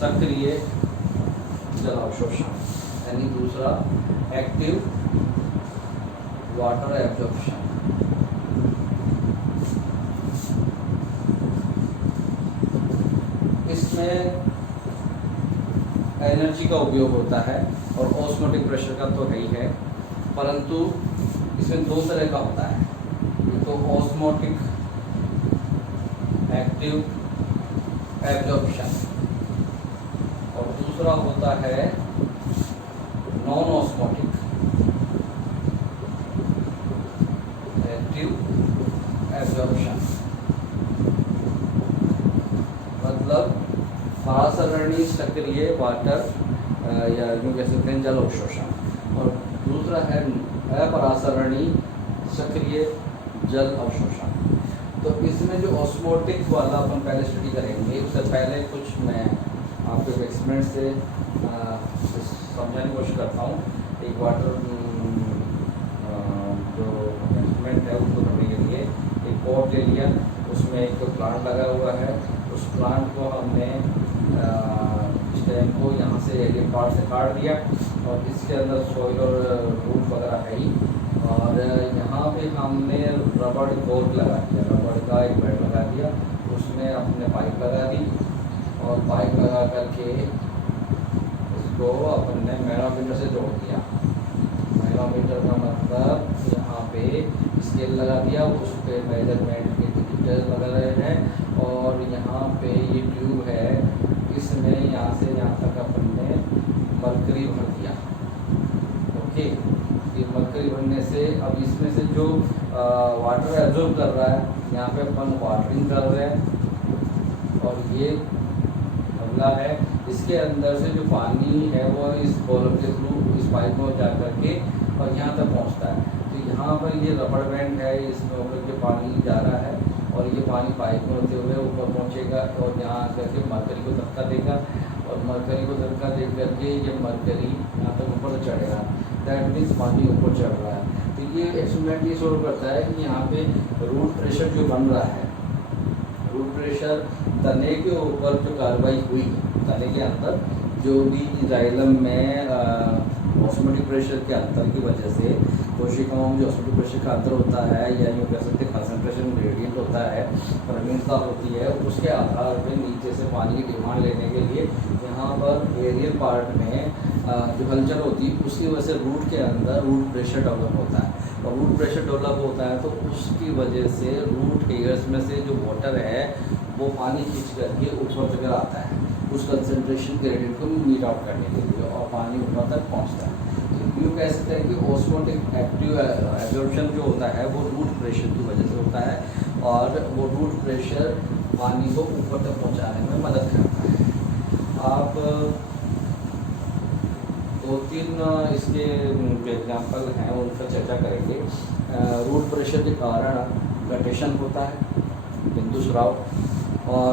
सक्रिय जल अवशोषण, यानी दूसरा एक्टिव वाटर एब्जॉर्प्शन। इसमें एनर्जी का उपयोग होता है और ऑस्मोटिक प्रेशर का तो है ही है, परंतु इसमें दो तरह का होता है। एक तो ऑस्मोटिक एक्टिव एब्जॉर्प्शन और दूसरा होता है नॉन ऑस्मोटिक एक्टिव एब्जॉर्प्शन। मतलब परासरणी सक्रिय वाटर या यूँ कह सकते हैं जल अवशोषण, और दूसरा है अपरासरणी सक्रिय जल अवशोषण। तो इसमें जो ऑस्मोटिक वाला अपन पहले स्टडी करेंगे, उससे पहले कुछ मैं आपको एक एक्सपेरिमेंट से समझाने की कोशिश करता हूँ। एक वाटर जो एक्सपेरिमेंट है उसको करने के लिए एक पॉट ले लिया, उसमें एक प्लांट लगा हुआ है। उस प्लांट को हमने स्टेम को यहाँ से एरियल पार्ट से काट दिया और इसके अंदर सॉइल और रूट वगैरह है ही, और यहाँ पे हमने रबड़ कोर्क लगा दिया, रबड़ का एक बेड लगा दिया, उसमें अपने पाइप लगा दी और पाइप लगा करके इसको अपने मैनोमीटर से जोड़ दिया। मैनोमीटर का मतलब यहाँ पे स्केल लगा दिया, उस पर मेजरमेंट के डिटेल लगा रहे हैं, और यहाँ पे ये ट्यूब है, इसमें यहाँ से यहाँ तक अपन ने मरकरी भर दिया। ओके, ये मरकरी भरने से अब इसमें से जो वाटर एब्जॉर्ब कर रहा है, यहाँ पे अपन वाटरिंग कर रहे हैं, और ये अगला है, इसके अंदर से जो पानी है वो इस बॉलर के थ्रू इस पाइप में जा करके और यहाँ तक पहुँचता है। तो यहाँ पर ये रबड़ बैंड है, इसमें होकर के पानी जा रहा है और ये पानी पाइप में होते हुए ऊपर पहुँचेगा और यहाँ करके मरकरी को धक्का देगा, और मरकरी को धक्का दे करके ये मरकरी यहाँ तक ऊपर चढ़ेगा। दैट मीन्स पानी ऊपर चढ़ रहा है। तो ये एक्सपेरिमेंट ये शो करता है कि यहाँ पे रूट प्रेशर जो बन रहा है, रूट प्रेशर तने के ऊपर जो कार्रवाई हुई, तने के अंदर जो भी जाइलम में ऑस्मोटिक प्रेशर के अंतर की वजह से कोशिकाओं में जो ऑस्मोटिक प्रेशर का अंतर होता है, या यूँ कह सकते कंसंट्रेशन ग्रेडियंट होता है, प्रवीणता होती है, उसके आधार पर नीचे से पानी की डिमांड लेने के लिए यहाँ पर एरियल पार्ट में जो हलचल होती है उसकी वजह से रूट के अंदर रूट प्रेशर डेवलप होता है, और रूट प्रेशर डेवलप होता है तो उसकी वजह से रूट हेयर्स में से जो वाटर है वो पानी खींच करके ऊपर तक आता है, उस कंसंट्रेशन ग्रेडियंट को मीट आउट करने के लिए, और पानी ऊपर तक पहुंचता है। तो यूँ कह सकते हैं कि ऑस्मोटिक एक्टिव एब्जॉर्प्शन जो होता है वो रूट प्रेशर की वजह से होता है, और वो रूट प्रेशर पानी को ऊपर तक पहुंचाने में मदद करता है। आप दो तीन इसके एग्जाम्पल हैं उनका चर्चा करेंगे। रूट प्रेशर के कारण गटेशन होता है, बिंदु स्राव और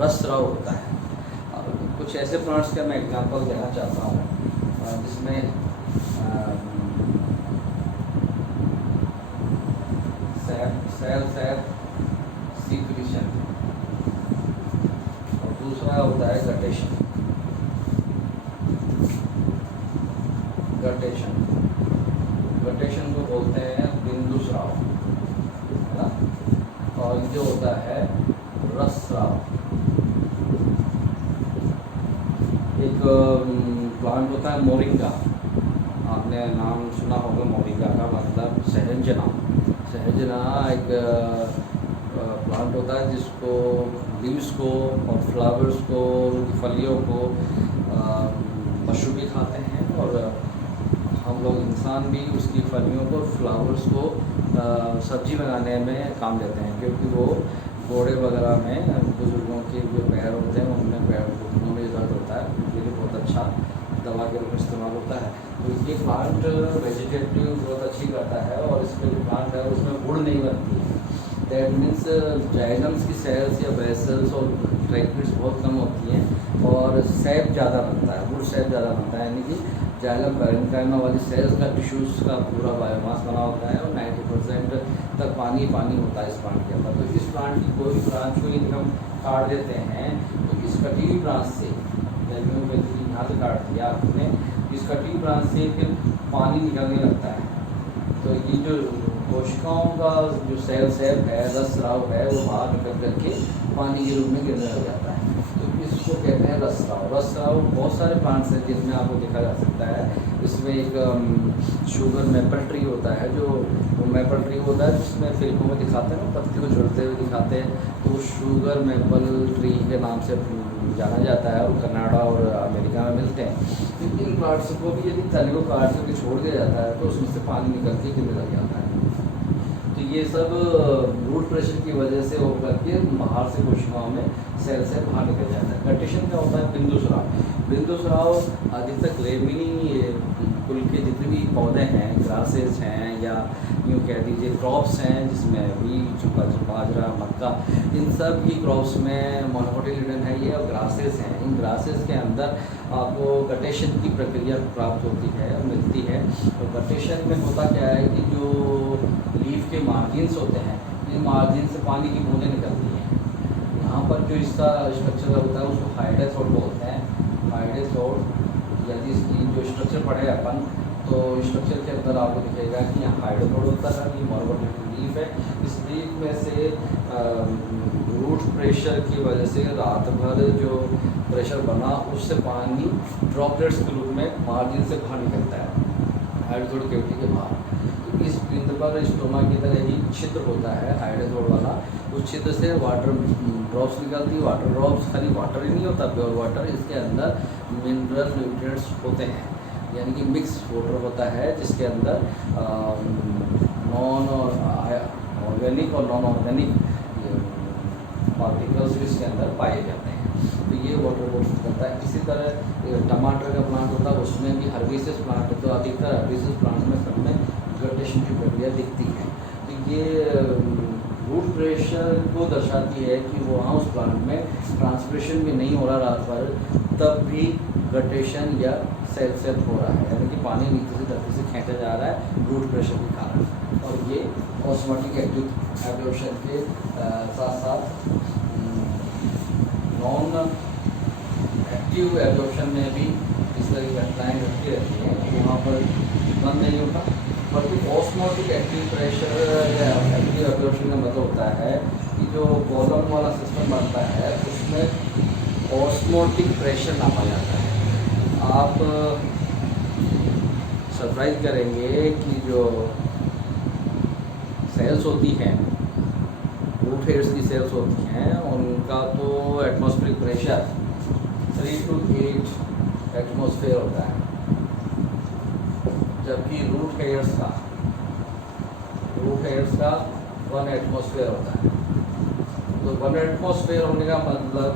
रस स्राव होता है। कुछ ऐसे प्लांट्स का मैं एग्जांपल देना चाहता हूँ जिसमें सेल सीक्रेशन, और दूसरा होता है गटेशन। गटेशन को बोलते हैं बिंदु स्राव, है ना, और जो होता है रस स्राव। एक प्लांट होता है मोरिंगा, आपने नाम सुना होगा मोरिंगा का, मतलब सहजना। सहजना एक प्लांट होता है जिसको लीव्स को और फ्लावर्स को, उनकी फलियों को पशु भी खाते हैं, और हम लोग इंसान भी उसकी फलियों को, फ्लावर्स को सब्जी बनाने में काम लेते हैं, क्योंकि वो घोड़े वगैरह में बुजुर्गों के जो पैर होते हैं उनमें पैर घुटनों में दर्द होता है, उसके लिए बहुत अच्छा दवा के रूप में इस्तेमाल होता है। तो ये प्लांट वेजिटेटिव ग्रोथ अच्छी करता है, और इसमें जो प्लांट है उसमें गुड़ नहीं बनती है। दैट मीन्स जाइलम्स की सेल्स या वेसल्स और ट्रैक्ट्स बहुत कम होती हैं, और सैप ज़्यादा बनता है, गुड़ सैप ज़्यादा बनता है, यानी कि जाइलम पैरेन्काइमा वाली सेल्स का टिश्यूज़ का पूरा बायोमास बना होता है, और 90% तक पानी होता है इस प्लांट के अंदर। तो इस प्लांट की कोई ब्रांच को यदि हम काट देते हैं तो इस कटी हुई ब्रांच से यहाँ से काट दिया आपने, इस कटी ब्रांच से फिर पानी निकलने लगता है। तो ये जो कोशिकाओं का जो सेल है, रस स्राव है, वो बाहर निकल करके पानी के रूप में गिरने लग जाता है। तो इसको कहते हैं रस स्राव। रस स्राव बहुत सारे प्लांट्स हैं जिसमें आपको देखा जा सकता है। इसमें एक शुगर मैपल ट्री होता है, जो मैपल ट्री होता है जिसमें फिल्मों में दिखाते हैं ना, पत्ती को झुलते हुए दिखाते हैं, तो वो शुगर मैपल ट्री के नाम से जाना जाता है, और कनाडा और अमेरिका में मिलते हैं। इन प्लांट्स को भी यदि तने को काट करके छोड़ दिया जाता है तो उसमें से पानी निकल के गिरने लग जाता है। तो ये सब रूट प्रेशर की वजह से होकर के बाहर से कोशिकाओं में सेल से बाहर निकल जाता है। कटिशन क्या होता है? बिंदु स्राव। बिंदु स्राव अधिकतर लेमिनी कुल के जितने भी पौधे हैं, ग्रासेस हैं, या यूँ कह दीजिए क्रॉप्स हैं, जिसमें वीट, बाजरा, मक्का, इन सब की क्रॉप्स में मोनोकोटिलिडन है ये, और ग्रासेस हैं। इन ग्रासेस के अंदर आपको कटेशन की प्रक्रिया प्राप्त होती है, मिलती है। तो कटेशन में होता क्या है कि जो लीफ के मार्जिन्स होते हैं, इन मार्जिन से पानी की बूंदें निकलती हैं। यहाँ पर जो इसका स्ट्रक्चर होता है उसको हाइडेसोड बोलते हैं। हाइडेसोड, यदि इसकी जो स्ट्रक्चर पढ़े अपन, तो स्ट्रक्चर के अंदर आपको दिखेगा कि यहाँ हाइडेसोड होता है, ये मोनोकोटिलिडन लीफ है। इस लीफ में से रूट प्रेशर की वजह से रात भर जो प्रेशर बना, उससे पानी ड्रॉपलेट्स के रूप में मार्जिन से बाहर निकलता है, हाइडेसोड कैविटी के बाहर। तो इस बिंदु पर स्टोमा की तरह ही छिद्र होता है हाइडेसोड वाला, उस छिद्र से वाटर ड्रॉप्स निकलती। वाटर ड्रॉप्स खाली वाटर ही नहीं होता, प्योर वाटर, इसके अंदर मिनरल न्यूट्रिएंट्स होते हैं, यानी कि मिक्स वाटर होता है, जिसके अंदर नॉन ऑर्गेनिक और नॉन ऑर्गेनिक पार्टिकल्स इसके अंदर पाए जाते हैं। तो ये वाटर बॉडी करता है। इसी तरह टमाटर का प्लांट होता है, उसमें भी हर्बिसियस प्लांट है, तो अधिकतर हर्बिसियस प्लांट में सब में गटेशन की प्रक्रिया दिखती है। तो ये रूट प्रेशर को दर्शाती है कि वहाँ उस प्लांट में ट्रांसप्रेशन भी नहीं हो रहा रात भर, तब भी गटेशन या सेल सेल हो रहा है, यानी कि पानी नीचे से धरती से खींचा जा रहा है रूट प्रेशर के कारण। और ये ऑस्मोटिक एब्जॉर्प्शन के साथ साथ नॉन एक्टिव एब्जॉर्प्शन में भी इस तरह की घटनाएँ घटती रहती हैं, वहाँ पर बंद नहीं होता। बल्कि ऑस्मोटिक एक्टिव प्रेशर या एक्टिव एब्जॉर्प्शन का मतलब होता है कि जो कॉलम वाला सिस्टम बनता है उसमें ऑस्मोटिक प्रेशर नापा जाता है। आप सरप्राइज करेंगे कि जो सेल्स होती हैं, रूट हेयर्स की सेल्स होती हैं, उनका तो एटमॉस्फेरिक प्रेशर 3 to 8 एटमॉस्फेयर होता है, जबकि रूट हेयर्स का 1 एटमॉस्फेयर होता है। तो 1 एटमॉस्फेयर होने का मतलब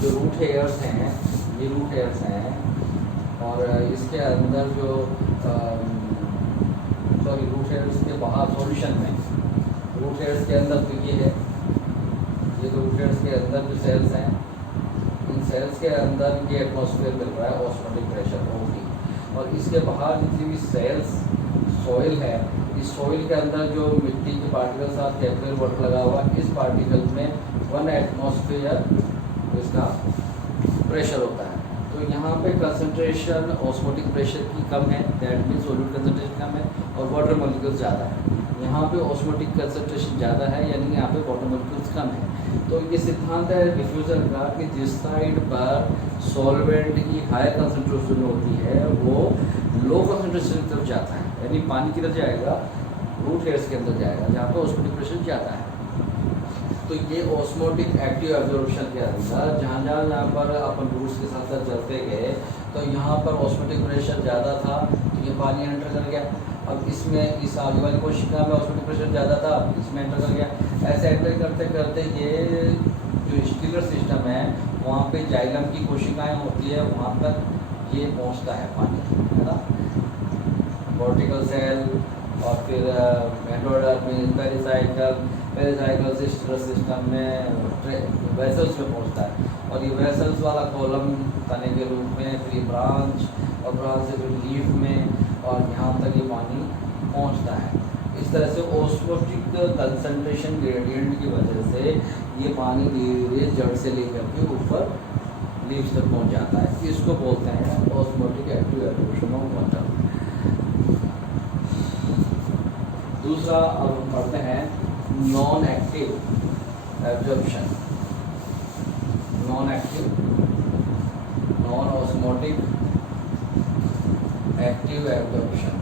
जो रूट हेयर्स हैं, ये रूट हेयर्स हैं, और इसके अंदर जो रूट हेयर्स के बाहर सॉल्यूशन में, रूट हेयर्स के अंदर तो ये है, ये तो रूट हेयर्स के अंदर जो सेल्स हैं, इन सेल्स के अंदर ये एटमॉस्फेयर मिल रहा है ऑस्मोटिक प्रेशर होगी। और इसके बाहर जितनी भी सेल्स सॉइल है, इस सॉइल के अंदर जो मिट्टी के पार्टिकल साथ कैपिलरी वाटर लगा हुआ, इस पार्टिकल में 1 एटमॉस्फेयर इसका प्रेशर होता है। तो यहाँ पे कंसंट्रेशन ऑस्मोटिक प्रेशर की कम है, दैट मीन्स सोल्यूट कंसंट्रेशन कम है, और वाटर मॉलिक्यूल्स ज़्यादा है। यहाँ पे ऑस्मोटिक कंसंट्रेशन ज़्यादा है, यानी यहाँ पे वाटर मॉलिक्यूल्स कम है। तो ये सिद्धांत है डिफ्यूजन का कि जिस साइड पर सॉल्वेंट की हाई कंसंट्रेशन होती है वो लो कंसंट्रेशन की तरफ जाता है, यानी पानी की तरफ जाएगा, रूट हेयर्स के अंदर जाएगा जहाँ पर ऑस्मोटिक प्रेशर ज़्यादा है। तो ये ऑस्मोटिक एक्टिव एब्जॉर्प्शन के अंदर जहाँ पर अपन रूट्स के साथ साथ चलते गए, तो यहाँ पर ऑस्मोटिक प्रेशर ज़्यादा था, तो ये पानी एंटर कर गया। अब इसमें इस आगे वाली कोशिका में ऑस्मोटिक प्रेशर ज़्यादा था, इसमें एंटर कर गया। ऐसे एंटर करते करते ये जो स्टिलर सिस्टम है, वहाँ पे जाइलम की कोशिकाएं होती है, वहाँ तक ये पहुँचता है पानी, है ना। कॉर्टिकल सेल और फिर एंडोडर्मिस, पेरिसाइकल से स्टिलर सिस्टम में वेसल्स में पहुँचता है, और ये वेसल्स वाला कॉलम तने के रूप में, फिर ब्रांच, और ब्रांच से फिर लीफ में, और यहाँ तक ये पानी पहुँचता है। इस तरह से ऑस्मोटिक कंसंट्रेशन ग्रेडियंट की वजह से ये पानी धीरे धीरे जड़ से लेकर के ऊपर लीव्स तक पहुंच जाता है। इसको बोलते हैं osmotic active absorption of water. दूसरा अब हम पढ़ते हैं non active absorption. Non osmotic active absorption.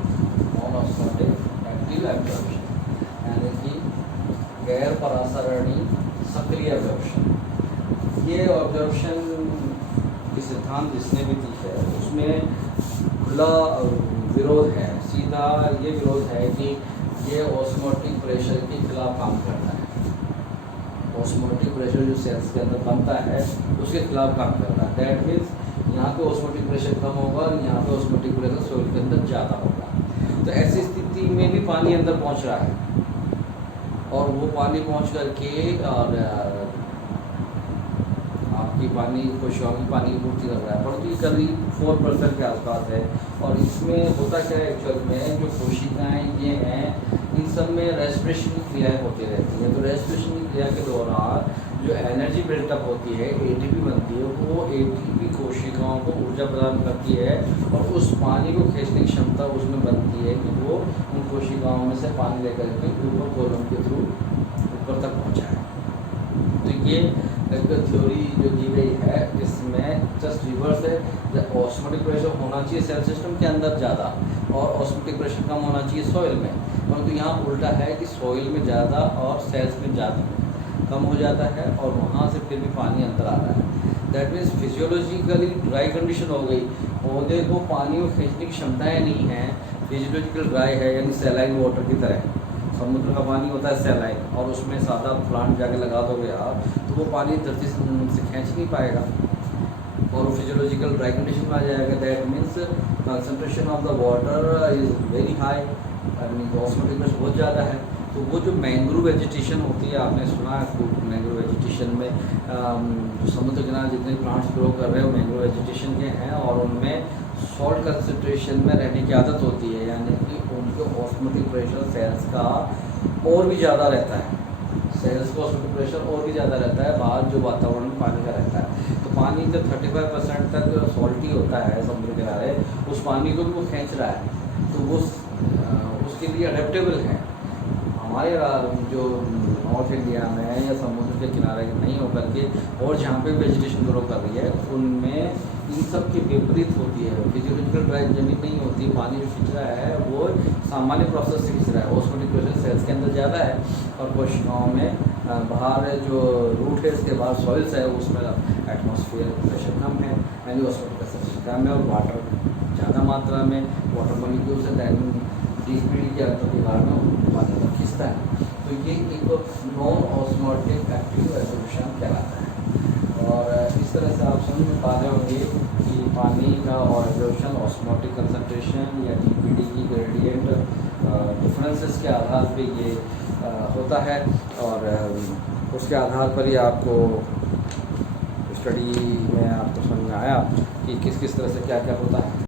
Non osmotic active absorption यानी कि गैर परासरणी सक्रिय एब्जॉर्प्शन। ये ऑब्जर्वेशन की सिद्धांत जिसने भी दी है उसमें खुला विरोध है, सीधा ये विरोध है कि ये ऑस्मोटिक प्रेशर के खिलाफ काम करता है। ऑस्मोटिक प्रेशर जो सेल्स के अंदर बनता है उसके खिलाफ काम करता है। दैट मीन्स यहाँ पे ऑस्मोटिक प्रेशर कम होगा और यहाँ पे ऑस्मोटिक प्रेशर सॉइल के अंदर ज़्यादा होगा। तो ऐसी स्थिति में भी पानी अंदर पहुँच रहा है और वो पानी पहुँच करके और आपकी पानी कोशिकाओं की पानी की पूर्ति कर रहा है, परंतु ये करीब 4% के आसपास है। और इसमें होता क्या है एक्चुअल में, जो कोशिकाएँ ये हैं इन सब में रेस्पिरेशन की क्रियाएँ होती रहती हैं। तो रेस्पिरेशन की क्रिया के दौरान जो एनर्जी बिल्टअप होती है, एटीपी बनती है, वो एटीपी कोशिकाओं को ऊर्जा प्रदान करती है और उस पानी को खींचने की क्षमता उसमें बनती है कि वो उन कोशिकाओं में से पानी लेकर के ऊपर कॉलम के थ्रू ऊपर तक पहुँचाए। तो ये एक थ्योरी जो दी गई है इसमें जस्ट रिवर्स है। जब ऑस्मोटिक प्रेशर होना चाहिए सेल सिस्टम के अंदर ज़्यादा और ऑस्मोटिक प्रेशर कम होना चाहिए सॉइल में, परंतु यहाँ उल्टा है कि सॉइल में ज़्यादा और सेल्स में ज़्यादा कम हो जाता है और वहाँ से फिर भी पानी अंदर आ रहा है। That means physiologically dry condition हो गई, पौधे को पानी में खींचने की क्षमताएँ नहीं हैं, फिजियोलॉजिकल ड्राई है यानी सैलाइन वाटर की तरह। समुद्र का पानी होता है सैलाइन और उसमें सादा प्लांट जाके लगा दोगे आप तो वो पानी धरती से खींच नहीं पाएगा और वो फिजियोलॉजिकल ड्राई कंडीशन में आ जाएगा। That means concentration of the water is very high, osmotic pressure बहुत ज़्यादा है। तो वो जो मैंग्रोव वेजिटेशन होती है, आपने सुना है मैंग्रोव वेजिटेशन में जो समुद्र किनारे जितने प्लांट्स ग्रो कर रहे हैं वो मैंग्रोव वेजिटेशन के हैं और उनमें सॉल्ट कंसंट्रेशन में रहने की आदत होती है, यानी कि उनके ऑस्मोटिक प्रेशर सेल्स का और भी ज़्यादा रहता है। सेल्स का ऑस्मोटिक प्रेशर और भी ज़्यादा रहता है बाहर जो वातावरण में पानी का रहता है। तो पानी जब 35% तक सॉल्टी होता है समुद्र किनारे, उस पानी को भी वो खींच रहा है तो वो उसके लिए अडेप्टेबल है। हमारे जो नॉर्थ इंडिया में या समुद्र के किनारे नहीं होकर के और जहाँ पे वेजिटेशन ग्रो कर रही है उनमें इन सब की विपरीत होती है। फिजियोलॉजिकल ड्राई जमीन नहीं होती, पानी जो खींच रहा है वो सामान्य प्रोसेस से खींच रहा है। ऑस्मोटिक प्रेशर सेल्स के अंदर ज़्यादा है और कोशिकाओं में बाहर जो रूट है इसके बाद सॉइल्स है उसमें एटमॉस्फेयर प्रेशर कम है, यानी ऑस्मोटिक प्रेशर कम है और वाटर ज़्यादा मात्रा में वाटर मॉलिक्यूल्स है डीपीडी के अंतर के कारण पानी को खींचता है। तो ये एक नॉन ऑस्मोटिक एक्टिव एब्जॉर्प्शन कहलाता है। और इस तरह से आप समझ में पा रहे होंगे कि पानी का और एब्जॉर्प्शन ऑस्मोटिक कंसंट्रेशन या डीपीडी की ग्रेडियंट डिफरेंसेस के आधार पे ये होता है और उसके आधार पर ही आपको स्टडी में आपको समझ में आया कि किस किस तरह से क्या क्या होता है।